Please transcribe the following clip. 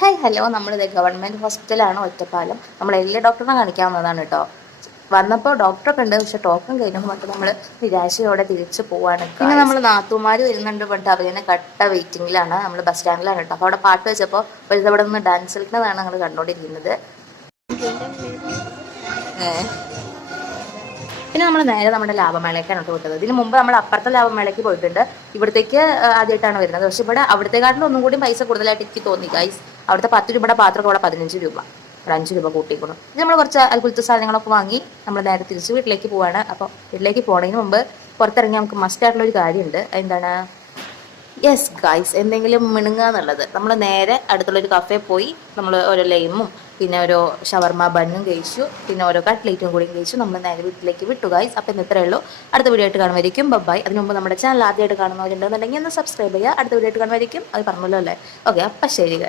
Hi hello, നമ്മളിത് government ഹോസ്പിറ്റലാണ് ഒറ്റപ്പാലം. നമ്മൾ എല്ലാ ഡോക്ടറിനെ കാണിക്കാവുന്നതാണ് കേട്ടോ. വന്നപ്പോൾ ഡോക്ടറൊക്കെ ഉണ്ട്, പക്ഷെ ടോക്കൺ കഴിഞ്ഞപ്പോൾ மட்டுം നമ്മൾ നിരാശയോടെ തിരിച്ചു പോവാണ്. പിന്നെ നമ്മൾ നാത്തൂമാർ വരുന്നുണ്ട് പറഞ്ഞിട്ട് അവരെ കട്ട വെയിറ്റിങ്ങിലാണ്. നമ്മൾ ബസ് സ്റ്റാൻഡിലാണ് കേട്ടോ. അപ്പോൾ അവിടെ പാട്ട് വെച്ചപ്പോൾ ഒരു ഇവിടെ നിന്ന് ഡാൻസ് കളിക്കുന്നതാണ് ഞങ്ങൾ കണ്ടുകൊണ്ടിരിക്കുന്നത്. പിന്നെ നമ്മൾ നേരെ നമ്മുടെ ലാഭമേളയ്ക്കാണ് വിട്ടത്. ഇതിന് മുമ്പ് നമ്മൾ അപ്പുറത്തെ ലാഭമേളയ്ക്ക് പോയിട്ടുണ്ട്. ഇവിടത്തേക്ക് ആദ്യമായിട്ടാണ് വരുന്നത്. പക്ഷെ ഇവിടെ അവിടത്തെക്കാട്ടിലും ഒന്നും കൂടി പൈസ കൂടുതലായിട്ട് എനിക്ക് തോന്നി ഗൈസ്. അവിടുത്തെ 10 രൂപയുടെ പാത്രമൊക്കെ ഇവിടെ 15 രൂപ, ഒരു 5 രൂപ കൂട്ടിക്കണം. ഇത് നമ്മൾ കുറച്ച് അൽക്കുലത്തെ സാധനങ്ങളൊക്കെ വാങ്ങി നമ്മൾ നേരെ തിരിച്ച് വീട്ടിലേക്ക് പോവാണ്. അപ്പോൾ വീട്ടിലേക്ക് പോകുന്നതിന് മുമ്പ് പുറത്തിറങ്ങി നമുക്ക് മസ്റ്റ് ആയിട്ടുള്ള ഒരു കാര്യമുണ്ട്. എന്താണ്? യെസ് ഗൈസ്, എന്തെങ്കിലും മിണുങ്ങുക എന്നുള്ളത്. നമ്മൾ നേരെ അടുത്തുള്ളൊരു കഫേ പോയി നമ്മൾ ഓരോ ലൈമും പിന്നെ ഓരോ ഷവർമ ബണ്ണും കഴിച്ചു, പിന്നെ ഓരോ കട്ട്ലേറ്റും കൂടി കഴിച്ചു. നമ്മൾ നേരെ വീട്ടിലേക്ക് വിട്ടു ഗൈസ്. അപ്പം ഇന്ന് ഇത്രയേ ഉള്ളൂ. അടുത്ത വീഡിയോ ആയിട്ട് കാണുമായിരിക്കും. ബൈ. അതിന് മുമ്പ് നമ്മുടെ ചാനൽ ആദ്യമായിട്ട് കാണുന്നവരുണ്ടെന്നുണ്ടെങ്കിൽ ഒന്ന് സബ്സ്ക്രൈബ് ചെയ്യുക. അടുത്ത വീഡിയോ ആയിട്ട് കാണുമായിരിക്കും. അത് പറഞ്ഞല്ലോ അല്ലേ? ഓക്കെ, അപ്പം ശരി ഗൈസ്.